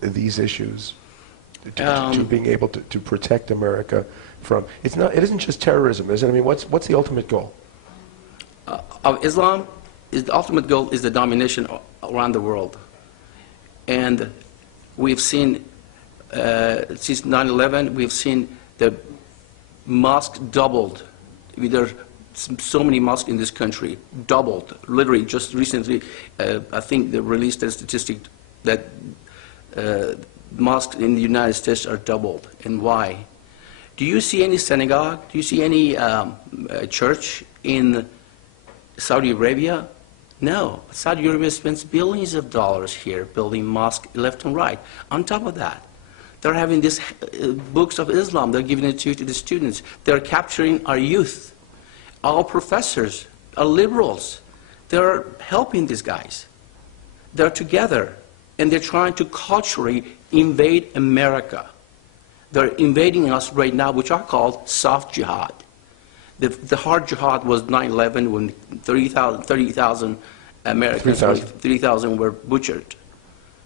these issues to being able to protect America from? It isn't just terrorism, is it? I mean, what's the ultimate goal? Of Islam, the ultimate goal is the domination around the world. And we've seen, since 9/11, we've seen the mosques doubled. There are so many mosques in this country, doubled. Literally, just recently, I think they released a statistic that mosques in the United States are doubled. And why? Do you see any synagogue? Do you see any church in Saudi Arabia? No. Saudi Arabia spends billions of dollars here building mosques left and right. On top of that, they're having these books of Islam. They're giving it to the students. They're capturing our youth. Our professors, our liberals, they're helping these guys. They're together, and they're trying to culturally invade America. They're invading us right now, which are called soft jihad. The hard jihad was 9/11 when 30,000 Americans, 3,000 were butchered.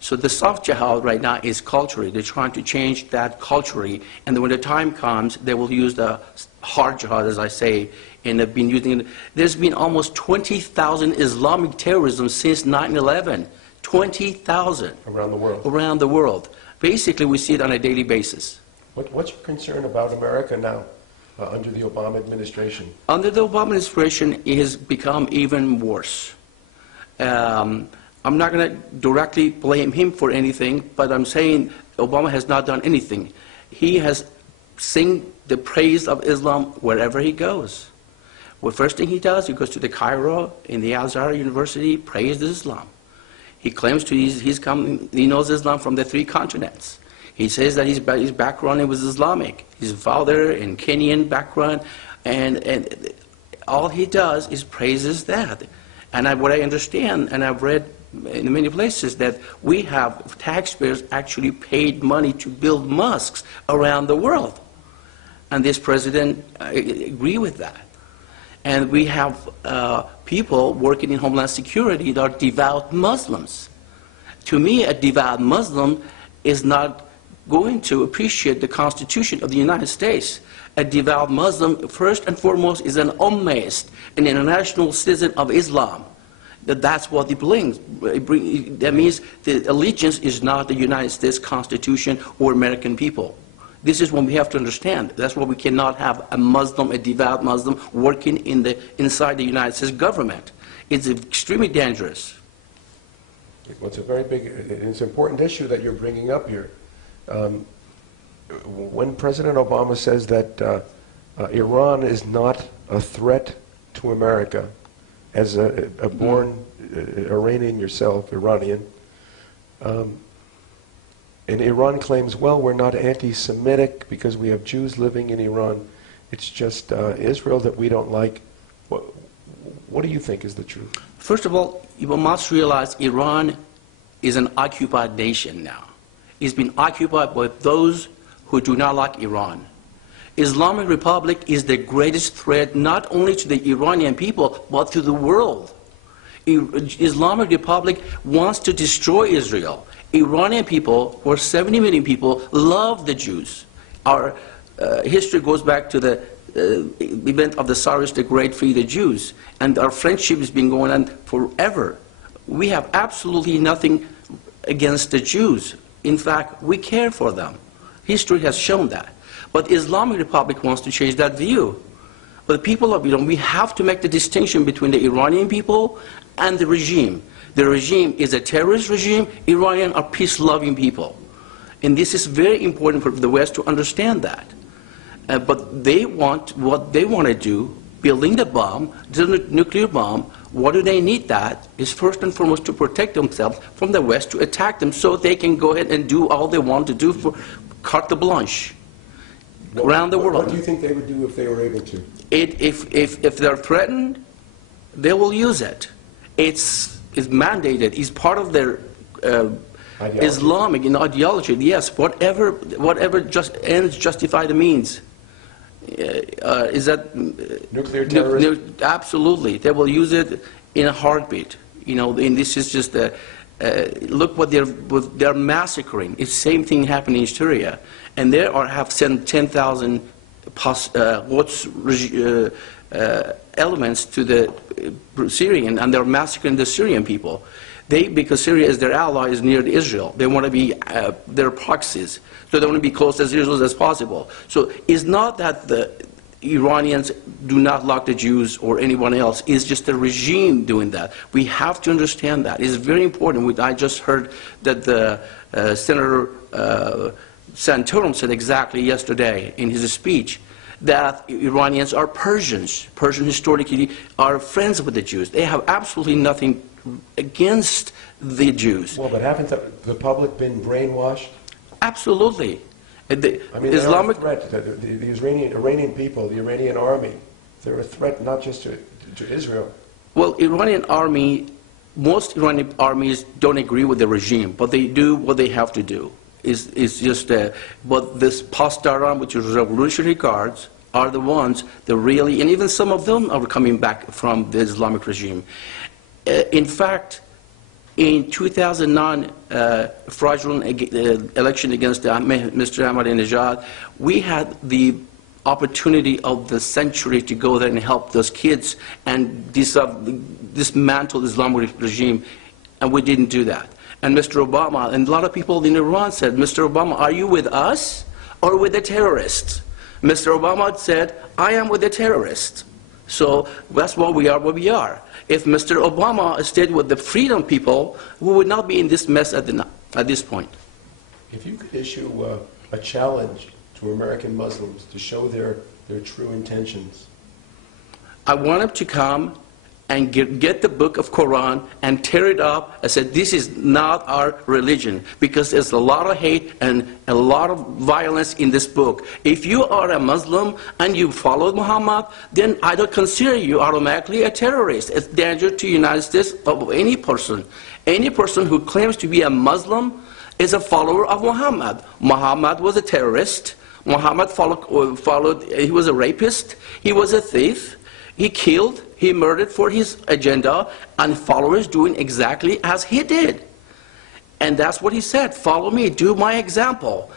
So the soft jihad right now is culturally. They're trying to change that culturally, and then when the time comes, they will use the hard jihad, as I say, and they've been using it. There's been almost 20,000 Islamic terrorism since 9/11. 20,000. Around the world. Around the world. Basically, we see it on a daily basis. What's your concern about America now, under the Obama administration? Under the Obama administration, it has become even worse. I'm not going to directly blame him for anything, but I'm saying Obama has not done anything. He has sing the praise of Islam wherever he goes. Well, first thing he does, he goes to the Cairo in the Al-Azhar University, praises Islam. He claims he knows Islam from the 3 continents. He says that his background was Islamic. His father in Kenyan background, and all he does is praises that. And what I understand, and I've read in many places, that we have taxpayers actually paid money to build mosques around the world. And this president agree with that. And we have people working in Homeland Security that are devout Muslims. To me, a devout Muslim is not going to appreciate the Constitution of the United States. A devout Muslim, first and foremost, is an ummahist, an international citizen of Islam. That's what it brings. That means the allegiance is not the United States Constitution or American people. This is what we have to understand. That's why we cannot have a Muslim, a devout Muslim, working inside the United States government. It's extremely dangerous. Well, it's an important issue that you're bringing up here. When President Obama says that Iran is not a threat to America, as a born Iranian yourself, Iranian, and Iran claims, well, we're not anti-Semitic because we have Jews living in Iran. It's just Israel that we don't like. What do you think is the truth? First of all, you must realize Iran is an occupied nation now. It's been occupied by those who do not like Iran. Islamic Republic is the greatest threat not only to the Iranian people, but to the world. Islamic Republic wants to destroy Israel. Iranian people, or 70 million people, love the Jews. Our history goes back to the event of the Cyrus the Great free the Jews, and our friendship has been going on forever. We have absolutely nothing against the Jews. In fact, we care for them. History has shown that. But Islamic Republic wants to change that view. But the people of Iran, we have to make the distinction between the Iranian people and the regime. The regime is a terrorist regime. Iranians are peace-loving people. And this is very important for the West to understand that. But they want what they want to do, building the bomb, the nuclear bomb. What do they need that? Is first and foremost to protect themselves from the West, to attack them so they can go ahead and do all they want to do for carte blanche around the world. What do you think they would do if they were able to? If they're threatened, they will use it. It's mandated. It's part of their Islamic ideology. Yes, whatever just ends justify the means. Is that nuclear terrorism? Absolutely, they will use it in a heartbeat. You know, and this is just look what they're massacring. It's the same thing happening in Syria. And they have sent 10,000 elements to the Syrian, and they're massacring the Syrian people. Because Syria is their ally, is near to Israel. They want to be their proxies. So they want to be close as Israel as possible. So it's not that the Iranians do not like the Jews or anyone else. It's just the regime doing that. We have to understand that. It's very important. I just heard that the Senator Santorum said exactly yesterday in his speech that Iranians are Persians. Persians historically are friends with the Jews. They have absolutely nothing against the Jews. Well, but haven't the public been brainwashed? Absolutely. I mean, Islamic they're a threat. The Iranian people, the Iranian army, they're a threat not just to Israel. Well, Iranian army, most Iranian armies don't agree with the regime, but they do what they have to do. It's just, but this Pasdaran, which is Revolutionary Guards, are the ones that really, and even some of them are coming back from the Islamic regime. In fact, in 2009 fraudulent election against Mr. Ahmadinejad, we had the opportunity of the century to go there and help those kids and dismantle the Islamic regime, and we didn't do that. And Mr. Obama, and a lot of people in Iran said, Mr. Obama, are you with us or with the terrorists? Mr. Obama said, I am with the terrorists. So that's why we are where we are. If Mr. Obama stayed with the freedom people, we would not be in this mess at this point. If you could issue a challenge to American Muslims to show their true intentions. I want them to come and get the book of Quran and tear it up and say, this is not our religion, because there's a lot of hate and a lot of violence in this book. If you are a Muslim and you follow Muhammad, then I don't consider you automatically a terrorist. It's danger to the United States of any person. Any person who claims to be a Muslim is a follower of Muhammad. Muhammad was a terrorist. Muhammad he was a rapist. He was a thief. He killed, he murdered for his agenda, and followers doing exactly as he did. And that's what he said, follow me, do my example.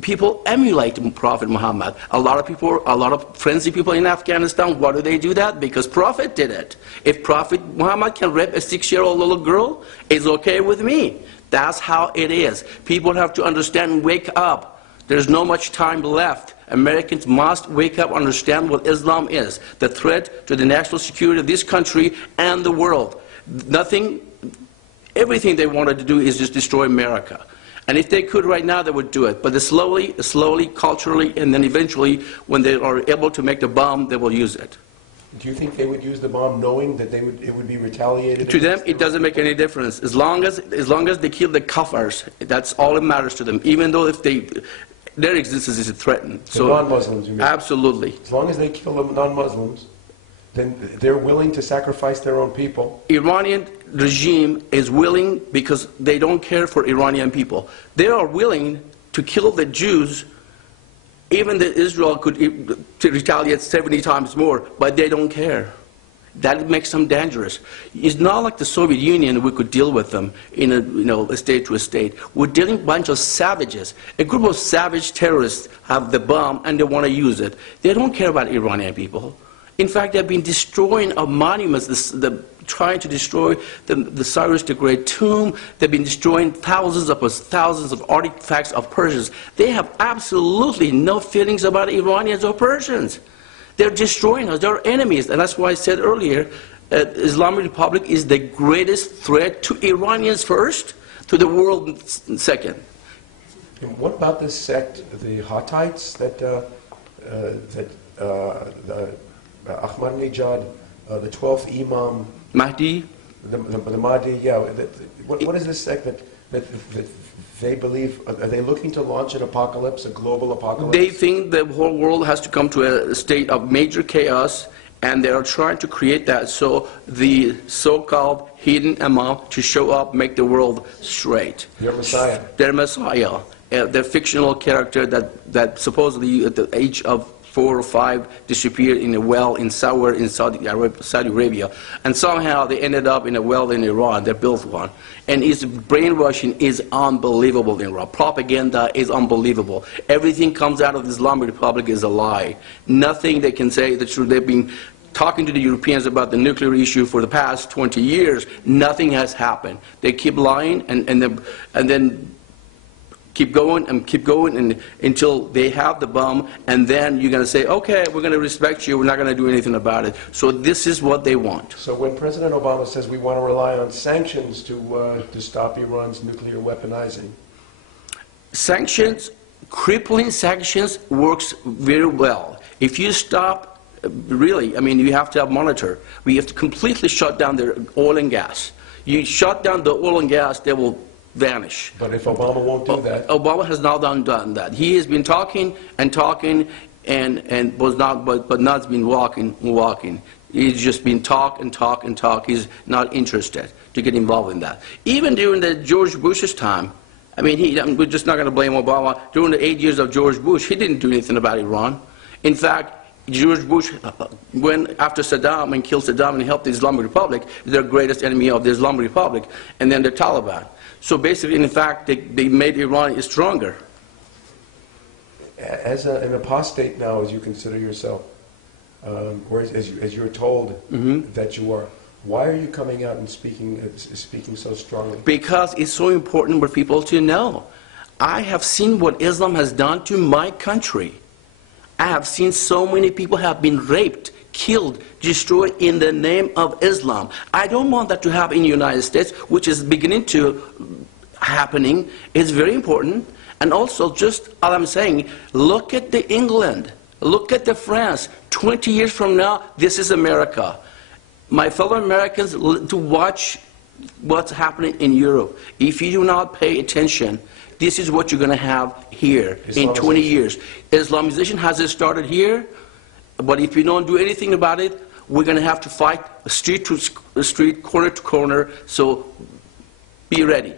People emulate Prophet Muhammad. A lot of frenzied people in Afghanistan, why do they do that? Because Prophet did it. If Prophet Muhammad can rape a 6-year-old little girl, it's okay with me. That's how it is. People have to understand and wake up. There's no much time left. Americans must wake up and understand what Islam is. The threat to the national security of this country and the world. Everything they wanted to do is just destroy America. And if they could right now, they would do it. But slowly, culturally, and then eventually, when they are able to make the bomb, they will use it. Do you think they would use the bomb knowing that it would be retaliated? To them, it doesn't make any difference. As long as they kill the kafirs, that's all that matters to them. Even though if their existence is threatened. So non-Muslims, you mean? Absolutely. As long as they kill the non-Muslims, then they're willing to sacrifice their own people. Iranian regime is willing because they don't care for Iranian people. They are willing to kill the Jews, even that Israel could retaliate 70 times more, but they don't care. That makes them dangerous. It's not like the Soviet Union. We could deal with them in a state to a state. We're dealing with a bunch of savages. A group of savage terrorists have the bomb and they want to use it. They don't care about Iranian people. In fact, they've been destroying our monuments, trying to destroy the Cyrus the Great tomb. They've been destroying thousands of artifacts of Persians. They have absolutely no feelings about Iranians or Persians. They're destroying us. They're enemies. And that's why I said earlier, Islamic Republic is the greatest threat to Iranians first, to the world second. And what about this sect, the Huttites, that Ahmadinejad, the 12th Imam, Mahdi? the Mahdi, yeah. What is this sect that they believe? Are they looking to launch an apocalypse, a global apocalypse? They think the whole world has to come to a state of major chaos, and they are trying to create that so the so-called hidden Imam to show up, make the world straight. Their Messiah. Their Messiah. Their fictional character that supposedly at the age of 4 or 5 disappeared in a well in Saudi Arabia, and somehow they ended up in a well in Iran. They built one, and its brainwashing is unbelievable in Iran. Propaganda is unbelievable. Everything comes out of the Islamic Republic is a lie. Nothing they can say the truth. They've been talking to the Europeans about the nuclear issue for the past 20 years. Nothing has happened. They keep lying and then keep going and until they have the bomb, and then you're going to say, okay, we're going to respect you, we're not going to do anything about it. So this is what they want. So when President Obama says we want to rely on sanctions to stop Iran's nuclear weaponizing, sanctions, crippling sanctions works very well. If you stop, really, I mean, you have to have monitor. We have to completely shut down their oil and gas. You shut down the oil and gas, they will vanish. But if Obama won't do that? Obama has not done that. He has been talking and talking and was not, but not been walking. He's just been talk and talk and talk. He's not interested to get involved in that. Even during the George Bush's time, I mean, we're just not going to blame Obama. During the 8 years of George Bush, he didn't do anything about Iran. In fact, George Bush went after Saddam and killed Saddam and helped the Islamic Republic, their greatest enemy of the Islamic Republic, and then the Taliban. So basically, in fact, they made Iran stronger. As an apostate now, as you consider yourself, or as you're told that you are, why are you coming out and speaking so strongly? Because it's so important for people to know. I have seen what Islam has done to my country. I have seen so many people have been raped, killed, destroyed in the name of Islam. I don't want that to happen in the United States, which is beginning to happening. It's very important. And also, just all I'm saying, look at the England, look at the France. 20 years from now, this is America. My fellow Americans, to watch what's happening in Europe. If you do not pay attention, this is what you're going to have here in 20 years. Islamization has started here, but if you don't do anything about it, we're going to have to fight street to street, corner to corner, so be ready.